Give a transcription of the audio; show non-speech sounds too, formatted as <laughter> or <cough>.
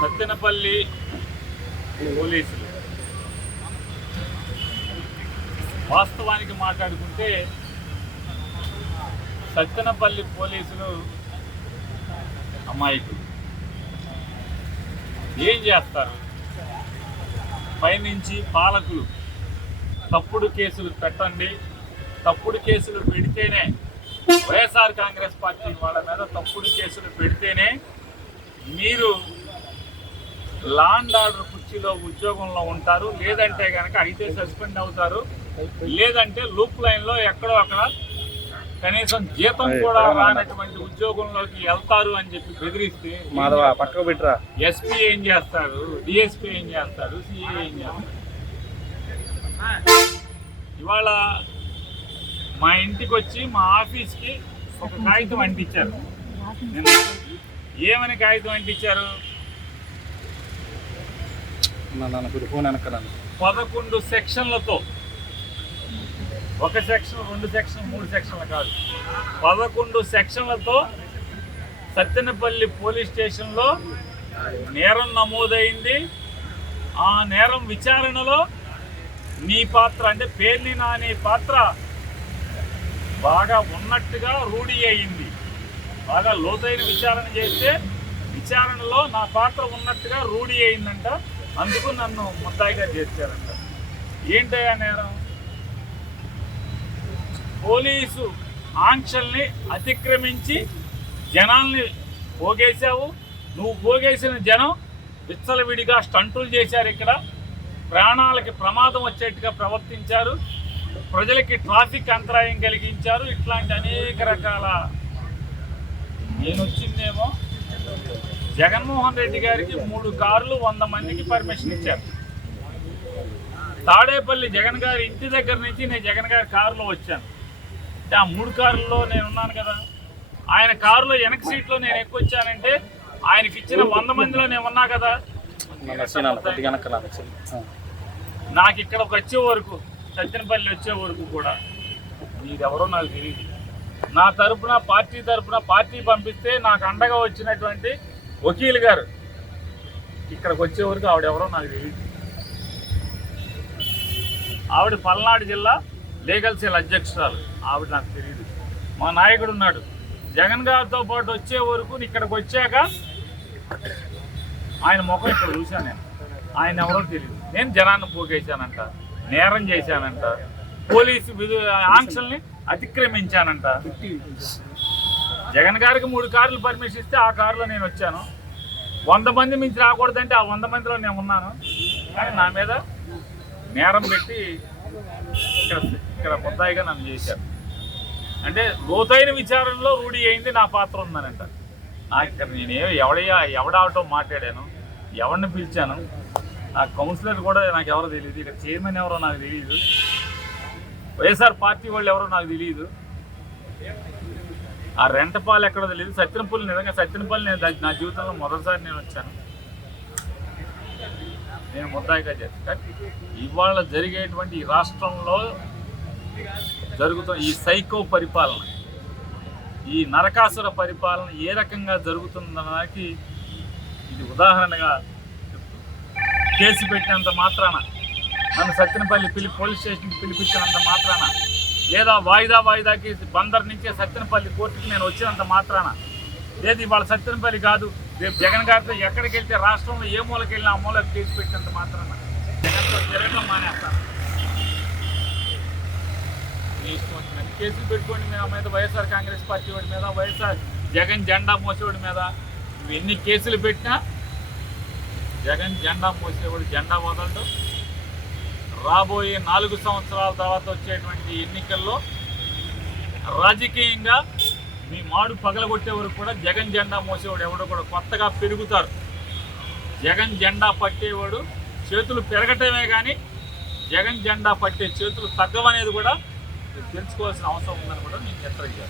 సత్తెనపల్లి పోలీసులు వాస్తవానికి మాట్లాడుకుంటే సత్తెనపల్లి పోలీసులు అమాయకులు. ఏం చేస్తారు? పైనుంచి పాలకులు తప్పుడు కేసులు పెట్టండి. తప్పుడు కేసులు పెడితేనే వైఎస్ఆర్ కాంగ్రెస్ పార్టీ వాళ్ళ మీద తప్పుడు కేసులు పెడితేనే మీరు లాండ్ ఆర్డర్ కుర్చీలో ఉద్యోగంలో ఉంటారు. లేదంటే కనుక అయితే సస్పెండ్ అవుతారు. లేదంటే లూప్ లైన్లో ఎక్కడో అక్కడ కనీసం జీతం కూడా రానటువంటి ఉద్యోగంలోకి వెళ్తారు అని చెప్పి బెదిరిస్తే మాధవ పక్కకు పెట్టరా? ఎస్పీ ఏం చేస్తాడు డిఎస్పీ ఏం చేస్తాడు సిఏ ఏం చేస్తాడు ఇవాళ మా ఇంటికి వచ్చి మా ఆఫీస్కి ఒక కాగితం అంటించారు. <laughs> ఏమని కాగితం అంటించారు పదకొండు సెక్షన్లతో. ఒక సెక్షన్ రెండు సెక్షన్ మూడు సెక్షన్లు కాదు. పదకొండు సెక్షన్లతో సత్తెనపల్లి పోలీస్ స్టేషన్లో నేరం నమోదైంది. ఆ నేరం విచారణలో నీ పాత్ర అంటే పేర్ని నాని పాత్ర బాగా ఉన్నట్టుగా రూఢి అయింది. బాగా లోతైన విచారణ చేస్తే విచారణలో నా పాత్ర ఉన్నట్టుగా రూఢి అయిందంట. అందుకు నన్ను ముద్దాయిగా చేర్చారంట. ఏంటయ్యా నేరం? పోలీసు ఆంక్షల్ని అతిక్రమించి జనాల్ని పోగేశావు. నువ్వు పోగేసిన జనం విచ్చలవిడిగా స్టంటులు చేశారు ఇక్కడ. ప్రాణాలకి ప్రమాదం వచ్చేట్టుగా ప్రవర్తించారు. ప్రజలకి ట్రాఫిక్ అంతరాయం కలిగించారు. ఇట్లాంటి అనేక రకాల నేను వచ్చిందేమో జగన్మోహన్ రెడ్డి గారికి మూడు కార్లు వంద మందికి పర్మిషన్ ఇచ్చారు. తాడేపల్లి జగన్ గారి ఇంటి దగ్గర నుంచి నేను జగన్ గారి కారులో వచ్చాను. ఆ మూడు కార్లలో నేను ఉన్నాను కదా. ఆయన కారులో వెనక సీట్లో నేను ఎక్కువ వచ్చానంటే ఆయనకి ఇచ్చిన వంద మందిలో నేను ఉన్నా కదా. నాకు ఇక్కడికి వచ్చే వరకు సత్యనపల్లి వచ్చే వరకు కూడా మీరెవరో నాకు తెలియదు నా తరపున పార్టీ తరపున పార్టీ పంపిస్తే నాకు అండగా వచ్చినటువంటి వకీల్ గారు. ఇక్కడికి వచ్చేవరకు ఆవిడెవరో నాకు తెలియదు ఆవిడ పల్నాడు జిల్లా లీగల్ సెల్ అధ్యక్షురాలు. ఆవిడ నాకు తెలియదు మా నాయకుడు ఉన్నాడు. జగన్ గారితో పాటు వచ్చే వరకు ఇక్కడికి వచ్చాక ఆయన ముఖం ఇక్కడ చూశాను నేను. ఆయన ఎవరో తెలియదు నేను జనాన్ని పోగేశానంట నేరం చేశానంట పోలీసు విధు ఆంక్షల్ని అతిక్రమించానంట. జగన్ గారికి మూడు కార్లు పర్మిషన్ ఇస్తే ఆ కారులో నేను వచ్చాను. వంద మంది మించి రాకూడదంటే ఆ వంద మందిలో నేను ఉన్నాను. కానీ నా మీద నేరం పెట్టి ఇక్కడ ఇక్కడ ముద్దాయిగా నన్ను చేశారు. అంటే లోతైన విచారణలో రూఢి అయింది నా పాత్ర ఉందనంట. ఇక్కడ నేనే ఎవడయ్యా ఎవడావటం మాట్లాడాను ఎవరిని పిలిచాను ఆ కౌన్సిలర్ కూడా నాకు ఎవరో తెలియదు ఇక్కడ చైర్మన్ ఎవరో నాకు తెలియదు వైఎస్ఆర్ పార్టీ వాళ్ళు ఎవరో నాకు తెలియదు ఆ రెంటపాలు ఎక్కడో లేదు సత్యనపల్లి నిజంగా సత్యనపల్లి నేను నా జీవితంలో మొదటిసారి నేను వచ్చాను. నేను ముద్దాయిగా చేస్తాను ఇవాళ జరిగేటువంటి ఈ రాష్ట్రంలో జరుగుతున్న ఈ సైకో పరిపాలన ఈ నరకాసుర పరిపాలన ఏ రకంగా జరుగుతుందనడానికి ఇది ఉదాహరణగా కేసు పెట్టినంత మాత్రాన నన్ను సత్యనపల్లి పిలి పోలీస్ స్టేషన్కి పిలిపించినంత మాత్రాన లేదా వాయిదా వాయిదాకి బందర్ నుంచి సత్యనపల్లి కోర్టుకి నేను వచ్చినంత మాత్రాన. లేదు ఇవాళ సత్యనపల్లి కాదు. రేపు జగన్ గారితో ఎక్కడికి వెళ్తే రాష్ట్రంలో ఏ మూలకి వెళ్ళినా ఆ మూలకి కేసు పెట్టినంత మాత్రాన జగన్తో తిరగడం మానేస్తాను. మీ ఇష్టం వచ్చినట్టు కేసులు పెట్టుకోండి మీ మీద వైఎస్ఆర్ కాంగ్రెస్ పార్టీ వాడి మీద వైఎస్ఆర్ జగన్ జెండా మోసేవాడి మీద. ఎన్ని కేసులు పెట్టినా జగన్ జెండా మోసేవాడు జెండా వదలడు. రాబోయే నాలుగు సంవత్సరాల తర్వాత వచ్చేటువంటి ఎన్నికల్లో రాజకీయంగా మీ మాడు పగలగొట్టే వరకు కూడా జగన్ జెండా మోసేవాడు. ఎవడో కూడా కొత్తగా పెరుగుతారు. జగన్ జెండా పట్టేవాడు చేతులు పెరగటమే కానీ జగన్ జెండా పట్టే చేతులు తగ్గవనేది కూడా తెలుసుకోవాల్సిన అవసరం ఉందని కూడా నేను హెచ్చరిక